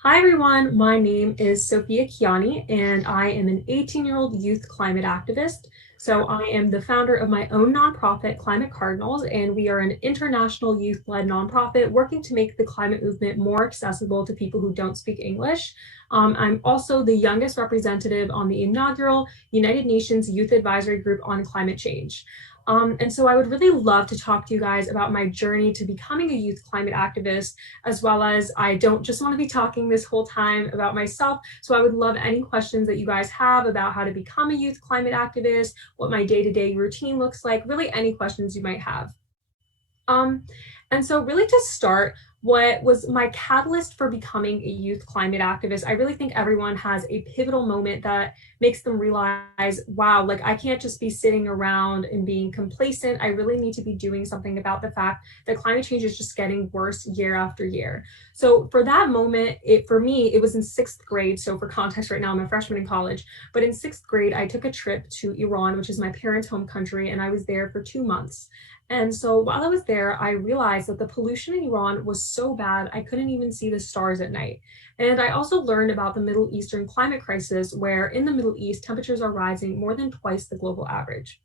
Hi everyone, my name is Sophia Kianni and I am an 18-year-old youth climate activist. So I am the founder of my own nonprofit, Climate Cardinals, and we are an international youth-led nonprofit working to make the climate movement more accessible to people who don't speak English. I'm also the youngest representative on the inaugural United Nations Youth Advisory Group on Climate Change. And so I would really love to talk to you guys about my journey to becoming a youth climate activist, as well as I don't just want to be talking this whole time about myself. So I would love any questions that you guys have about how to become a youth climate activist, what my day-to-day routine looks like, really any questions you might have. Um, and so really to start, what was my catalyst for becoming a youth climate activist? I really think everyone has a pivotal moment that makes them realize, wow, like I can't just be sitting around and being complacent. I really need to be doing something about the fact that climate change is just getting worse year after year. So for that moment, for me, it was in sixth grade. So for context, right now, I'm a freshman in college, but in sixth grade, I took a trip to Iran, which is my parents' home country, and I was there for 2 months. And so while I was there, I realized that the pollution in Iran was so bad, I couldn't even see the stars at night. And I also learned about the Middle Eastern climate crisis, where in the Middle East, temperatures are rising more than twice the global average.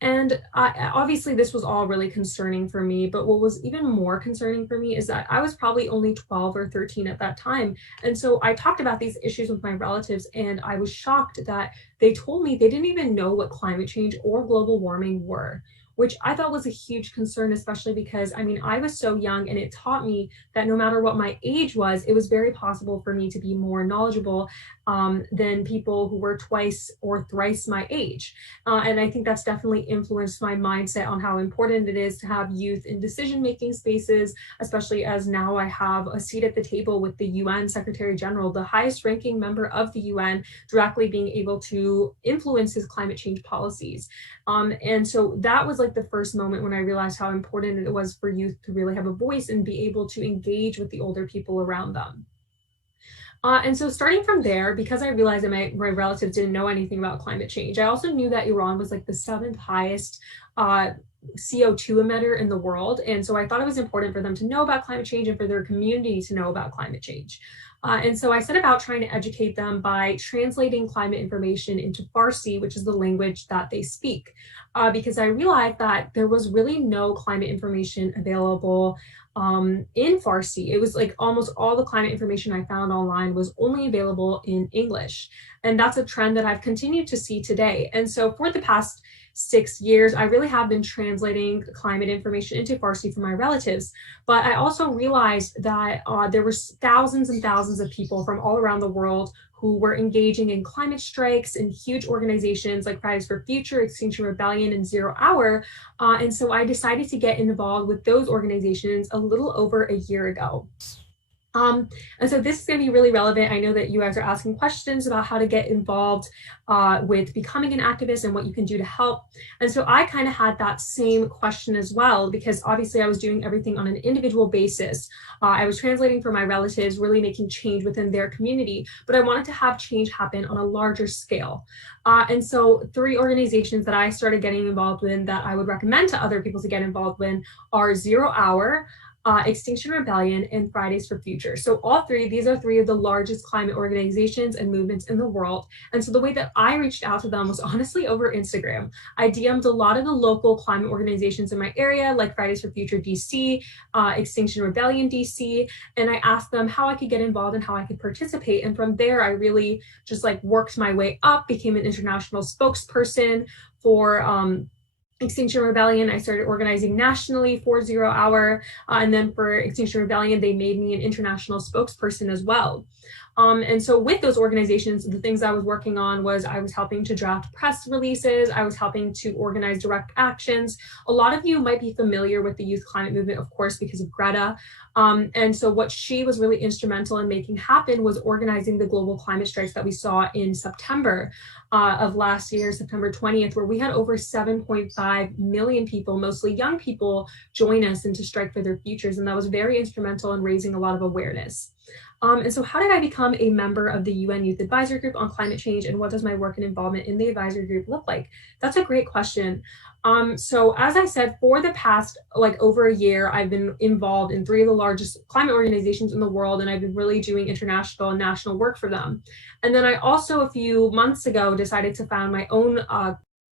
And obviously, this was all really concerning for me. But what was even more concerning for me is that I was probably only 12 or 13 at that time. And so I talked about these issues with my relatives, and I was shocked that they told me they didn't even know what climate change or global warming were, which I thought was a huge concern, especially because I mean, I was so young, and it taught me that no matter what my age was, it was very possible for me to be more knowledgeable than people who were twice or thrice my age. And I think that's definitely influenced my mindset on how important it is to have youth in decision-making spaces, especially as now I have a seat at the table with the UN Secretary General, the highest ranking member of the UN, directly being able to influence his climate change policies. And so that was like the first moment when I realized how important it was for youth to really have a voice and be able to engage with the older people around them. And so starting from there, because I realized that my relatives didn't know anything about climate change, I also knew that Iran was like the seventh highest uh, CO2 emitter in the world. And so I thought it was important for them to know about climate change and for their community to know about climate change. And so I set about trying to educate them by translating climate information into Farsi, which is the language that they speak, because I realized that there was really no climate information available in Farsi. It was like almost all the climate information I found online was only available in English. And that's a trend that I've continued to see today. And so for the past 6 years, I really have been translating climate information into Farsi for my relatives. But I also realized that there were thousands and thousands of people from all around the world who were engaging in climate strikes and huge organizations like Fridays for Future, Extinction Rebellion, and Zero Hour. And so I decided to get involved with those organizations a little over a year ago. Um, and so this is going to be really relevant. I know that you guys are asking questions about how to get involved with becoming an activist and what you can do to help. And so I kind of had that same question as well, because obviously I was doing everything on an individual basis. I was translating for my relatives, really making change within their community, but I wanted to have change happen on a larger scale. And so 3 organizations that I started getting involved in that I would recommend to other people to get involved in are Zero Hour, Extinction Rebellion, and Fridays for Future. So all three, these are 3 of the largest climate organizations and movements in the world. And so the way that I reached out to them was honestly over Instagram. I DM'd a lot of the local climate organizations in my area, like Fridays for Future DC, Extinction Rebellion DC, and I asked them how I could get involved and how I could participate. And from there, I really just like worked my way up, became an international spokesperson for Extinction Rebellion. I started organizing nationally for Zero Hour. And then for Extinction Rebellion, they made me an international spokesperson as well. And so with those organizations, the things I was working on was I was helping to draft press releases. I was helping to organize direct actions. A lot of you might be familiar with the youth climate movement, of course, because of Greta. And so what she was really instrumental in making happen was organizing the global climate strikes that we saw in September of last year, September 20th, where we had over 7.5 million people, mostly young people, join us and to strike for their futures. And that was very instrumental in raising a lot of awareness. And so how did I become a member of the UN Youth Advisory Group on climate change, and what does my work and involvement in the advisory group look like? That's a great question. So as I said, for the past over a year, I've been involved in 3 of the largest climate organizations in the world, and I've been really doing international and national work for them. And then I also, a few months ago, decided to found my own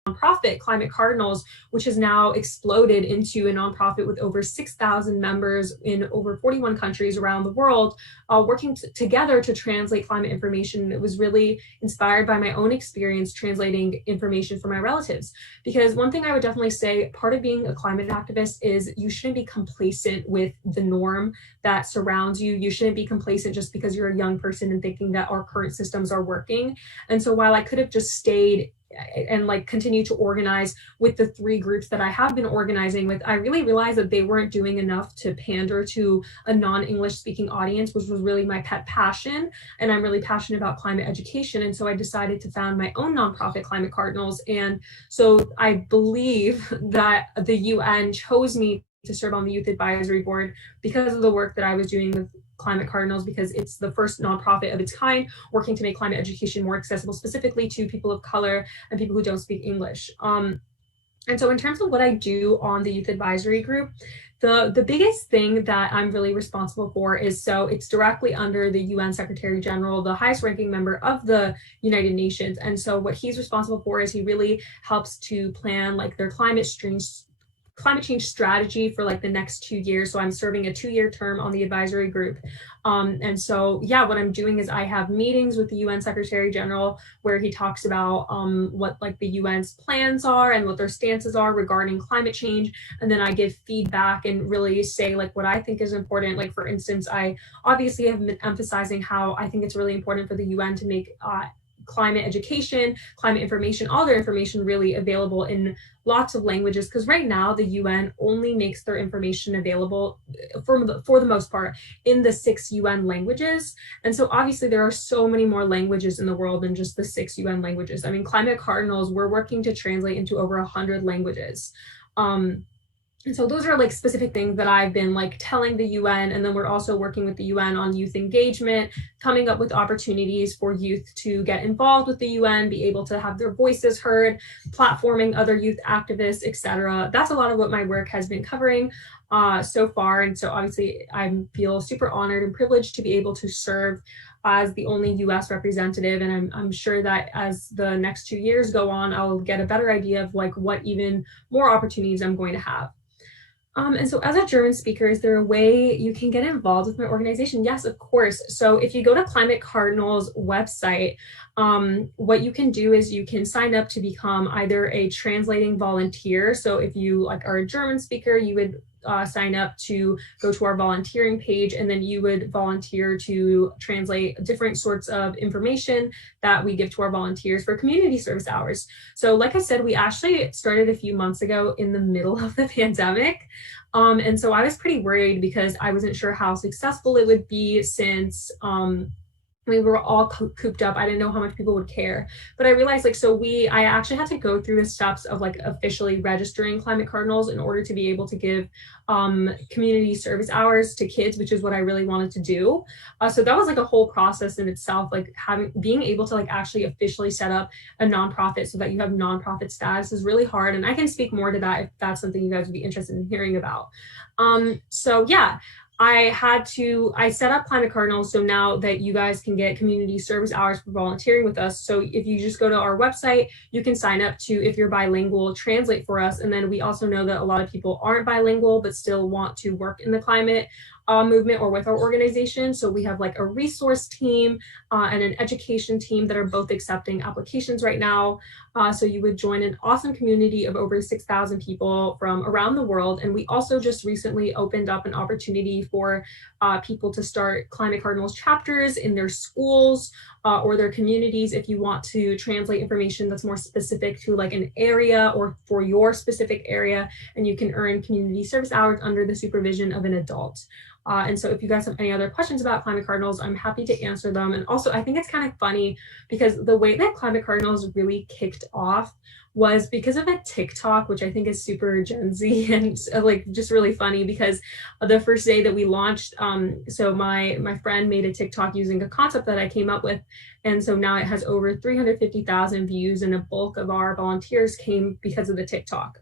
nonprofit, Climate Cardinals, which has now exploded into a nonprofit with over 6,000 members in over 41 countries around the world, working together to translate climate information. It was really inspired by my own experience translating information for my relatives. Because one thing I would definitely say, part of being a climate activist is you shouldn't be complacent with the norm that surrounds you. You shouldn't be complacent just because you're a young person and thinking that our current systems are working. And so while I could have just stayed and continue to organize with the 3 groups that I have been organizing with, I really realized that they weren't doing enough to pander to a non-English speaking audience, which was really my pet passion. And I'm really passionate about climate education. And so I decided to found my own nonprofit, Climate Cardinals. And so I believe that the UN chose me to serve on the Youth Advisory Board because of the work that I was doing with Climate Cardinals, because it's the first nonprofit of its kind working to make climate education more accessible, specifically to people of color and people who don't speak English. And so in terms of what I do on the Youth Advisory Group, the biggest thing that I'm really responsible for is, so it's directly under the UN Secretary General, the highest ranking member of the United Nations. And so what he's responsible for is he really helps to plan their climate change strategy for the next 2 years. So I'm serving a 2-year term on the advisory group. And so, yeah, what I'm doing is I have meetings with the UN Secretary General where he talks about what the UN's plans are and what their stances are regarding climate change. And then I give feedback and really say what I think is important. For instance, I obviously have been emphasizing how I think it's really important for the UN to make climate education, climate information, all their information really available in lots of languages, because right now the UN only makes their information available for the most part in the 6 UN languages. And so obviously there are so many more languages in the world than just the 6 UN languages. I mean, Climate Cardinals, we're working to translate into over 100 languages. And so those are specific things that I've been telling the UN. And then we're also working with the UN on youth engagement, coming up with opportunities for youth to get involved with the UN, be able to have their voices heard, platforming other youth activists, etc. That's a lot of what my work has been covering so far. And so obviously I feel super honored and privileged to be able to serve as the only US representative. And I'm sure that as the next 2 years go on, I'll get a better idea of what even more opportunities I'm going to have. And so as a German speaker, is there a way you can get involved with my organization? Yes, of course. So if you go to Climate Cardinals website, what you can do is you can sign up to become either a translating volunteer. So if you are a German speaker, you would sign up to go to our volunteering page, and then you would volunteer to translate different sorts of information that we give to our volunteers for community service hours. So like I said, we actually started a few months ago in the middle of the pandemic. And so I was pretty worried because I wasn't sure how successful it would be, since we were all cooped up. I didn't know how much people would care, but I realized I actually had to go through the steps of officially registering Climate Cardinals in order to be able to give community service hours to kids, which is what I really wanted to do. So that was a whole process in itself, being able to actually officially set up a nonprofit so that you have nonprofit status is really hard. And I can speak more to that if that's something you guys would be interested in hearing about. So yeah. I set up Climate Cardinals so now that you guys can get community service hours for volunteering with us. So if you just go to our website, you can sign up to, if you're bilingual, translate for us. And then we also know that a lot of people aren't bilingual but still want to work in the climate movement or with our organization. So we have a resource team and an education team that are both accepting applications right now. So you would join an awesome community of over 6,000 people from around the world. And we also just recently opened up an opportunity for people to start Climate Cardinals chapters in their schools or their communities if you want to translate information that's more specific to an area or for your specific area, and you can earn community service hours under the supervision of an adult. And so if you guys have any other questions about Climate Cardinals, I'm happy to answer them. And also, I think it's kind of funny because the way that Climate Cardinals really kicked off was because of a TikTok, which I think is super Gen Z and like just really funny because the first day that we launched, so my friend made a TikTok using a concept that I came up with. And so now it has over 350,000 views, and a bulk of our volunteers came because of the TikTok.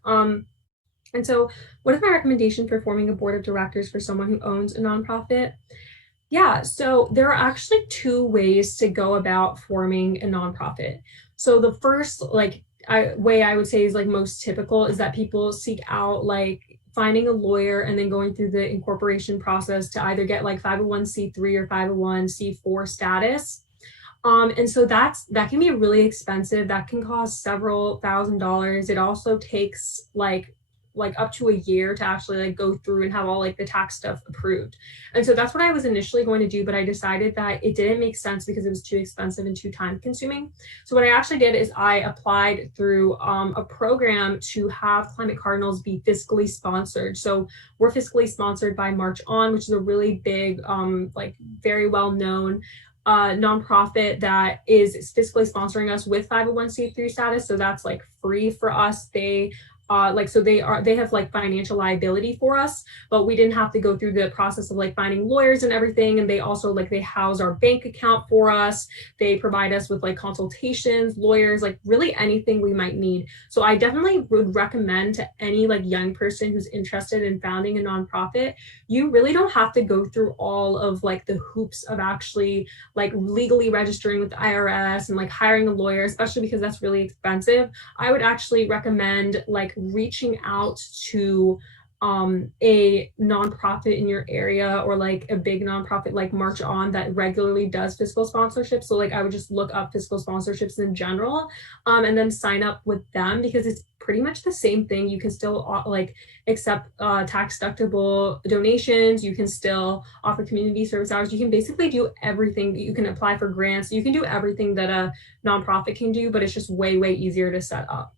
And so what is my recommendation for forming a board of directors for someone who owns a nonprofit? Yeah, so there are actually two ways to go about forming a nonprofit. So the first way I would say is like most typical is that people seek out like finding a lawyer and then going through the incorporation process to either get like 501c3 or 501c4 status. And so that can be really expensive. That can cost several $1,000s. It also takes like up to a year to actually like go through and have all like the tax stuff approved. And so that's what I was initially going to do, but I decided that it didn't make sense because it was too expensive and too time consuming. So what I actually did is I applied through a program to have Climate Cardinals be fiscally sponsored. So we're fiscally sponsored by March On, which is a really big, like very well-known nonprofit that is fiscally sponsoring us with 501c3 status. So that's like free for us. They they have like financial liability for us, but we didn't have to go through the process of like finding lawyers and everything. And they also like they house our bank account for us. They provide us with like consultations, lawyers, like really anything we might need. So I definitely would recommend to any like young person who's interested in founding a nonprofit, you really don't have to go through all of like the hoops of actually like legally registering with the IRS and like hiring a lawyer, especially because that's really expensive. I would actually recommend like reaching out to a nonprofit in your area or like a big nonprofit like March On that regularly does fiscal sponsorship. So like I would just look up fiscal sponsorships in general and then sign up with them because it's pretty much the same thing. You can still like accept tax deductible donations. You can still offer community service hours. You can basically do everything. You can apply for grants. You can do everything that a nonprofit can do, but it's just way, way easier to set up.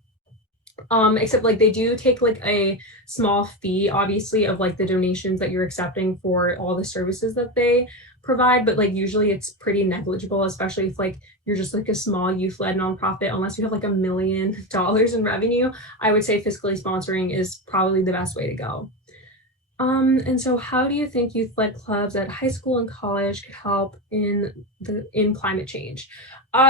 Except like they do take like a small fee, obviously, of like the donations that you're accepting for all the services that they provide, but like usually it's pretty negligible, especially if like you're just like a small youth-led nonprofit. Unless you have like $1 million in revenue, I would say fiscally sponsoring is probably the best way to go. And so how do you think youth-led clubs at high school and college could help in climate change?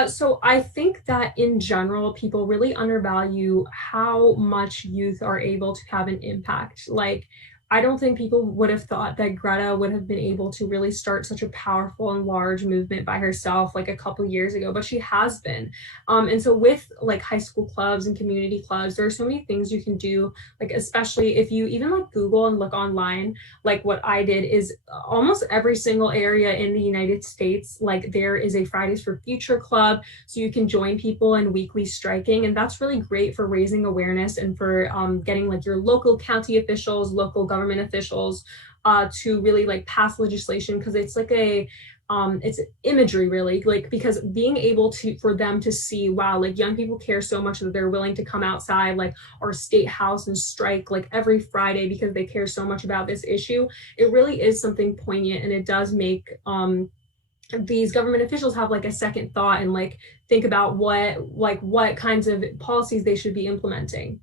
So I think that in general, people really undervalue how much youth are able to have an impact. Like, I don't think people would have thought that Greta would have been able to really start such a powerful and large movement by herself like a couple years ago, but she has been. And so with like high school clubs and community clubs, there are so many things you can do, like especially if you even like Google and look online, like what I did is almost every single area in the United States, like there is a Fridays for Future club. So you can join people in weekly striking. And that's really great for raising awareness and for getting like your local county officials, local government officials to really like pass legislation, because it's like it's imagery really, like because being able to for them to see, wow, like young people care so much that they're willing to come outside like our state house and strike like every Friday because they care so much about this issue. It really is something poignant, and it does make these government officials have like a second thought and like think about what kinds of policies they should be implementing.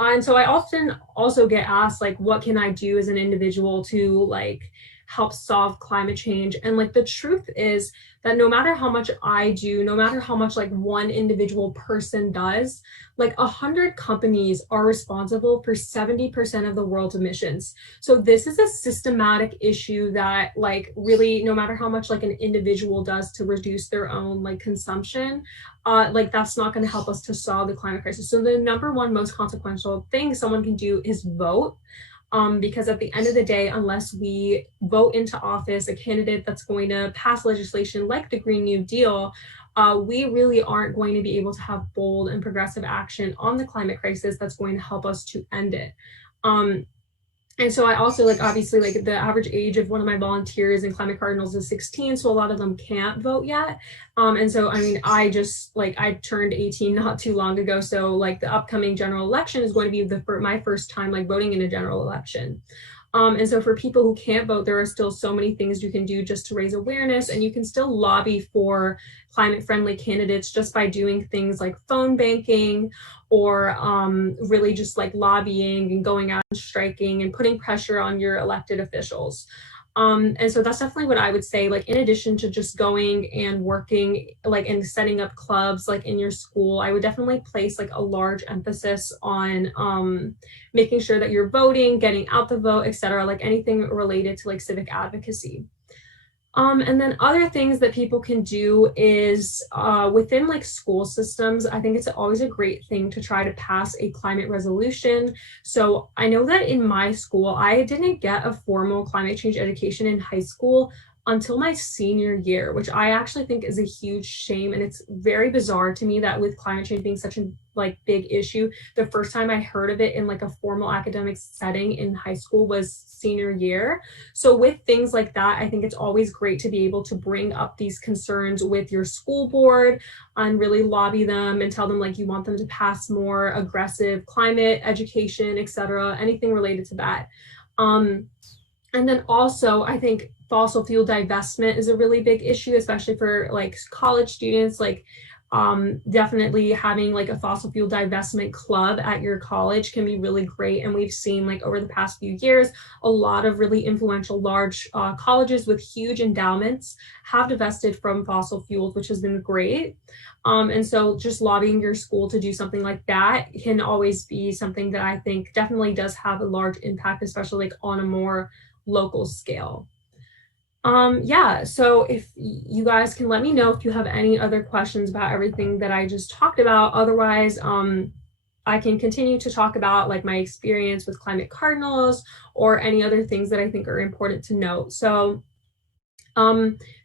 And so I often also get asked like, what can I do as an individual to like help solve climate change? And like the truth is that no matter how much I do, no matter how much like one individual person does, like 100 companies are responsible for 70% of the world's emissions. So this is a systematic issue that like really, no matter how much like an individual does to reduce their own like consumption, like that's not going to help us to solve the climate crisis. So the number one most consequential thing someone can do is vote. Because at the end of the day, unless we vote into office a candidate that's going to pass legislation like the Green New Deal, we really aren't going to be able to have bold and progressive action on the climate crisis that's going to help us to end it. And so I also like, obviously like the average age of one of my volunteers in Climate Cardinals is 16. So a lot of them can't vote yet. And so, I mean, I turned 18 not too long ago. So like the upcoming general election is going to be my first time like voting in a general election. And so for people who can't vote, there are still so many things you can do just to raise awareness, and you can still lobby for climate friendly candidates just by doing things like phone banking, or really just like lobbying and going out and striking and putting pressure on your elected officials. And so that's definitely what I would say, like, in addition to just going and working, like, and setting up clubs, like, in your school, I would definitely place, like, a large emphasis on making sure that you're voting, getting out the vote, etc., like, anything related to, like, civic advocacy. And then other things that people can do is within like school systems, I think it's always a great thing to try to pass a climate resolution. So I know that in my school, I didn't get a formal climate change education in high school until my senior year, which I actually think is a huge shame. And it's very bizarre to me that with climate change being such a like big issue, the first time I heard of it in like a formal academic setting in high school was senior year. So with things like that, I think it's always great to be able to bring up these concerns with your school board and really lobby them and tell them like you want them to pass more aggressive climate education, etc., anything related to that. And then also, I think fossil fuel divestment is a really big issue, especially for like college students. Like, definitely having like a fossil fuel divestment club at your college can be really great. And we've seen like over the past few years, a lot of really influential large colleges with huge endowments have divested from fossil fuels, which has been great. And so just lobbying your school to do something like that can always be something that I think definitely does have a large impact, especially like on a more local scale. Yeah, so if you guys can let me know if you have any other questions about everything that I just talked about. Otherwise, I can continue to talk about like my experience with climate cardinals or any other things that I think are important to note. So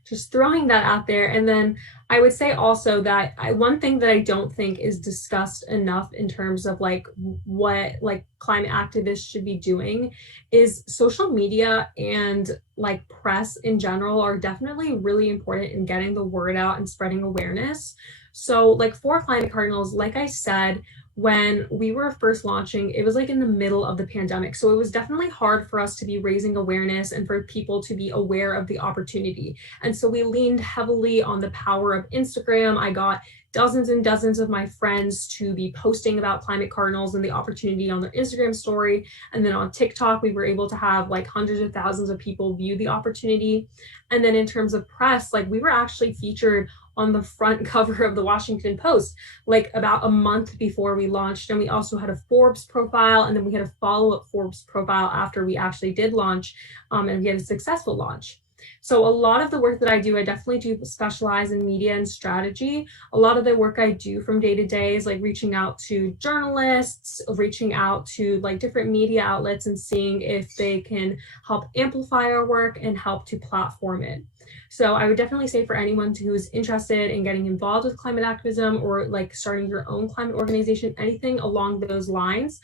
just throwing that out there. And then I would say also that one thing that I don't think is discussed enough in terms of like what like climate activists should be doing is social media and like press in general are definitely really important in getting the word out and spreading awareness. So like for Climate Cardinals, like I said, when we were first launching, it was like in the middle of the pandemic. So it was definitely hard for us to be raising awareness and for people to be aware of the opportunity. And so we leaned heavily on the power of Instagram. I got dozens and dozens of my friends to be posting about Climate Cardinals and the opportunity on their Instagram story. And then on TikTok, we were able to have like hundreds of thousands of people view the opportunity. And then in terms of press, like we were actually featured on the front cover of the Washington Post, like about a month before we launched. And we also had a Forbes profile, and then we had a follow-up Forbes profile after we actually did launch, and we had a successful launch. So a lot of the work that I do, I definitely do specialize in media and strategy. A lot of the work I do from day to day is like reaching out to journalists, reaching out to like different media outlets and seeing if they can help amplify our work and help to platform it. So I would definitely say for anyone who's interested in getting involved with climate activism or like starting your own climate organization, anything along those lines,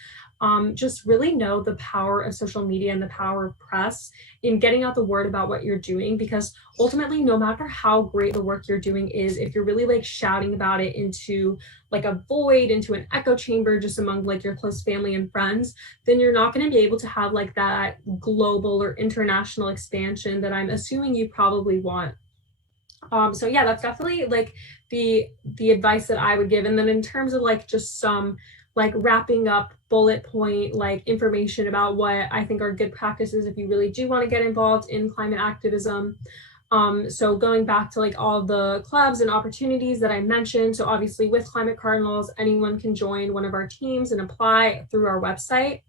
just really know the power of social media and the power of press in getting out the word about what you're doing, because ultimately, no matter how great the work you're doing is, if you're really like shouting about it into like a void, into an echo chamber just among like your close family and friends, then you're not going to be able to have like that global or international expansion that I'm assuming you probably want. So yeah, that's definitely like the advice that I would give. And then in terms of like just some like wrapping up bullet point like information about what I think are good practices if you really do want to get involved in climate activism. So going back to like all the clubs and opportunities that I mentioned. So obviously with Climate Cardinals, anyone can join one of our teams and apply through our website.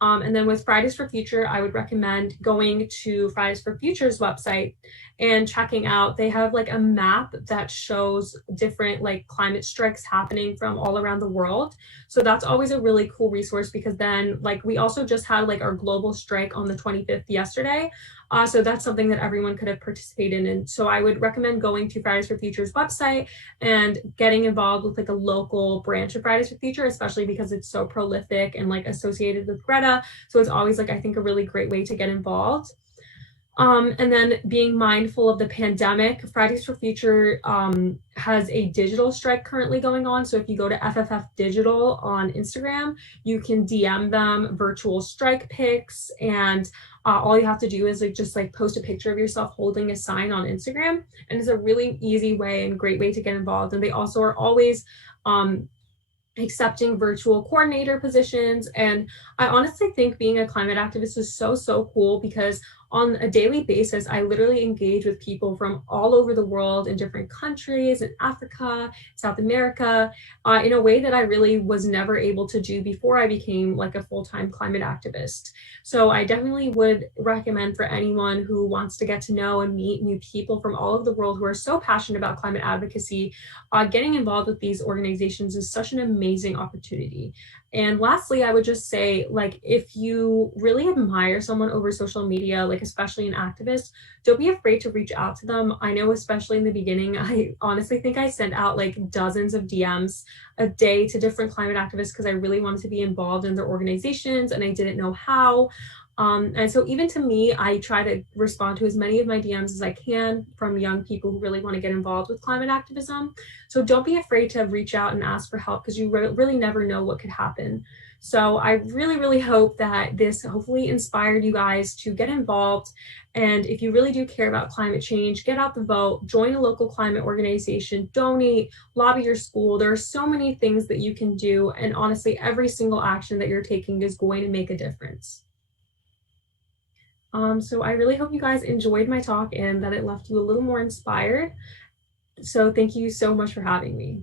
And then with Fridays for Future, I would recommend going to Fridays for Future's website and checking out. They have like a map that shows different like climate strikes happening from all around the world. So that's always a really cool resource, because then like we also just had like our global strike on the 25th yesterday. So that's something that everyone could have participated in. And so I would recommend going to Fridays for Future's website and getting involved with like a local branch of Fridays for Future, especially because it's so prolific and like associated with Greta. So it's always like, I think, a really great way to get involved. And then being mindful of the pandemic, Fridays for Future has a digital strike currently going on. So if you go to FFF Digital on Instagram, you can DM them virtual strike pics, and all you have to do is just post a picture of yourself holding a sign on Instagram, and it's a really easy way and great way to get involved. And they also are always accepting virtual coordinator positions. And I honestly think being a climate activist is so cool, because on a daily basis, I literally engage with people from all over the world in different countries, in Africa, South America, in a way that I really was never able to do before I became like a full-time climate activist. So I definitely would recommend for anyone who wants to get to know and meet new people from all over the world who are so passionate about climate advocacy, getting involved with these organizations is such an amazing opportunity. And lastly, I would just say, like, if you really admire someone over social media, like especially an activist, don't be afraid to reach out to them. I know, especially in the beginning, I honestly think I sent out like dozens of DMs a day to different climate activists because I really wanted to be involved in their organizations and I didn't know how. And so even to me, I try to respond to as many of my DMs as I can from young people who really want to get involved with climate activism. So don't be afraid to reach out and ask for help, because you really never know what could happen. So I really hope that this hopefully inspired you guys to get involved. And if you really do care about climate change, get out the vote, join a local climate organization, donate, lobby your school. There are so many things that you can do. And honestly, every single action that you're taking is going to make a difference. So I really hope you guys enjoyed my talk and that it left you a little more inspired. So thank you so much for having me.